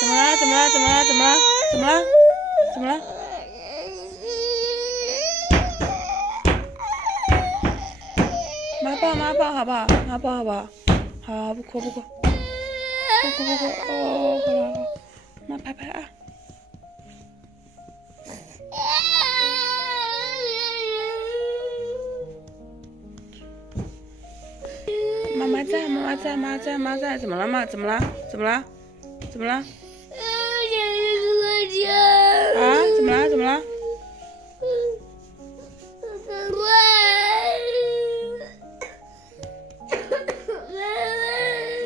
怎么了？怎么了？怎么了？怎么了？怎么了？怎么了？妈抱妈抱好不好？妈抱好不好？好，不哭不哭，不哭不哭。哦，好了好了，妈拍拍啊。妈妈在，妈妈在，妈妈在，妈妈在，怎么了嘛？怎么了？怎么了？怎么了？啊？怎么了？怎么了？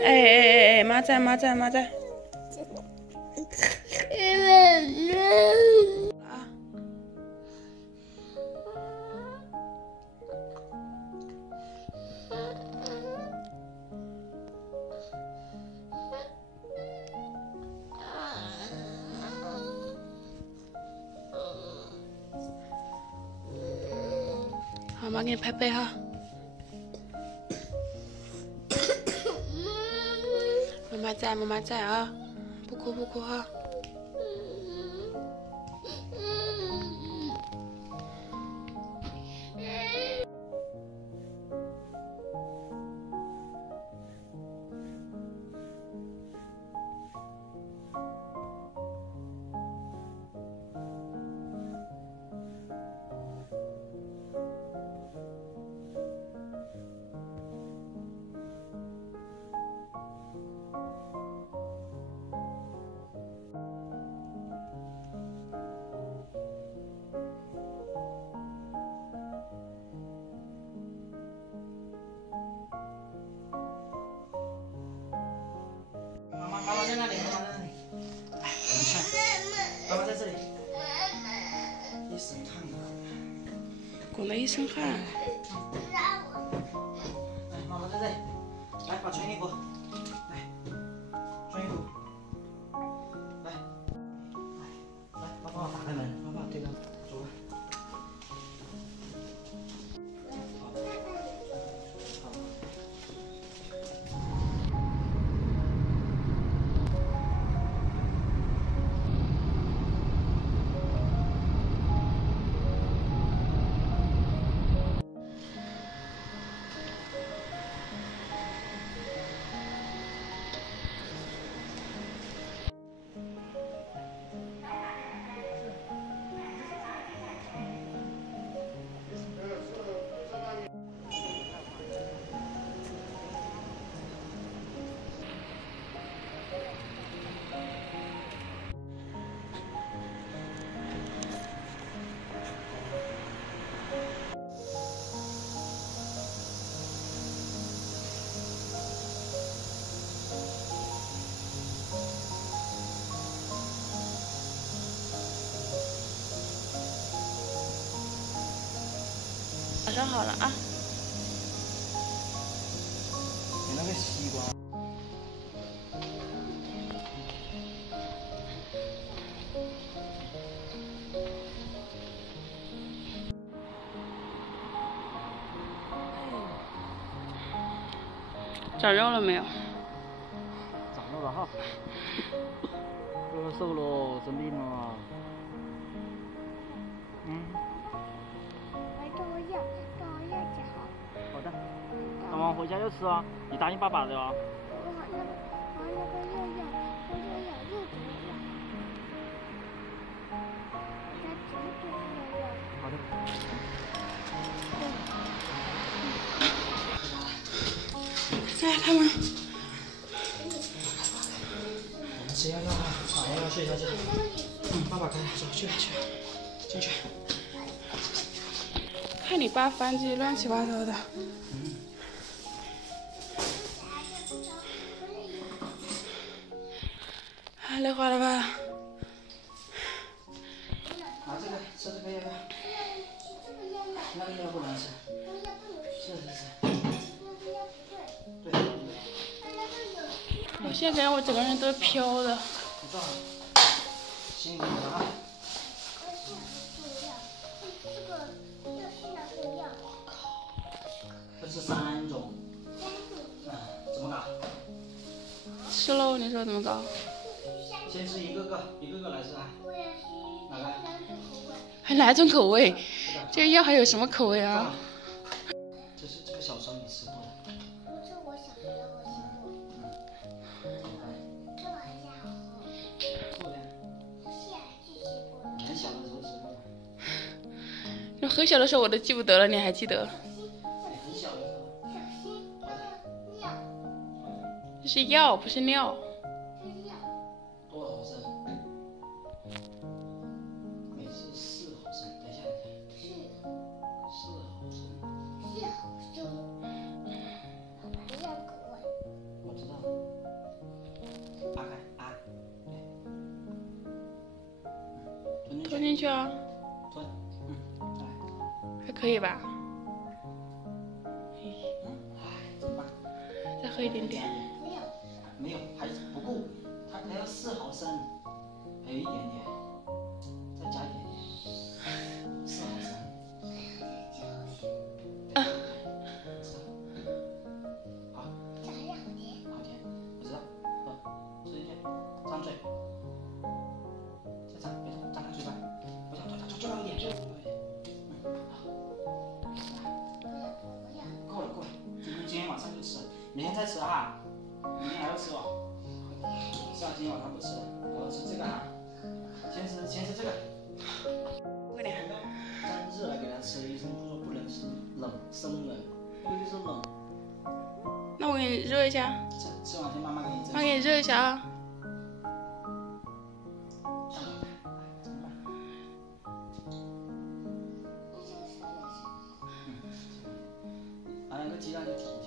哎，妈在，妈在，妈在。啊。好，妈给你拍背哈。妈妈在，妈妈在啊，不哭不哭哈。妈妈在那里，妈妈在那里。哎，你看，妈妈在这里。一身汗啊！裹了一身汗。来，妈妈在这里。来，把穿衣服。来，穿衣服。来，来，妈帮我打开门，妈帮我推开门，走吧。马上好了啊！你那个西瓜。长肉了没有？长肉了哈。瘦了，生病了。嗯。跟我要就好。好的，等我回家就吃啊！你答应爸爸的哦。我那个又要，又怎么样？他绝对是要。好的。来，开门。我们吃药啊，晚上要睡觉去。爸爸开，走，去，进去。看你爸翻这些乱七八糟的。累坏了吧？拿这个，吃这个要不要？那个药不能吃。是。对。我现在感觉我整个人都飘的。不知道。辛苦了啊。这是3种。怎么搞？吃喽，你说怎么搞？先吃一个个来吃啊。我也是哪个？还哪种口味？这个。这个药还有什么口味啊？这是这个小时候你吃过的。不是我小时候我吃过，这玩意好喝。做的。不是啊，是吃过的。很小的时候吃过的。就很小的时候我都记不得了，你还记得？很小的时候。小心那个尿，这是药，不是尿。是尿。多少毫升？每次4毫升。等一下，是4毫升。是好吃。老板让口味。我知道。扒开啊，对。吞吞进去啊，吞，来。还可以吧？怎么办？再喝一点点。没有。没有，还不够，它要4毫升，还有一点点，再加一点点，4毫升。好，加两点。好甜，我知道，喝，吃进去，张嘴，再张，别动，张开嘴巴，我想就要一点，就要一点，好，够了，今天晚上就吃，明天再吃哈，明天还要吃哦。是啊，今天晚上不吃了，我吃这个哈，先吃这个。快点。沾热来给他吃，医生说不能吃冷生的，因为就是冷。那我给你热一下，吃完先妈妈给你蒸。妈给你热一下啊。拿2个鸡蛋就挺。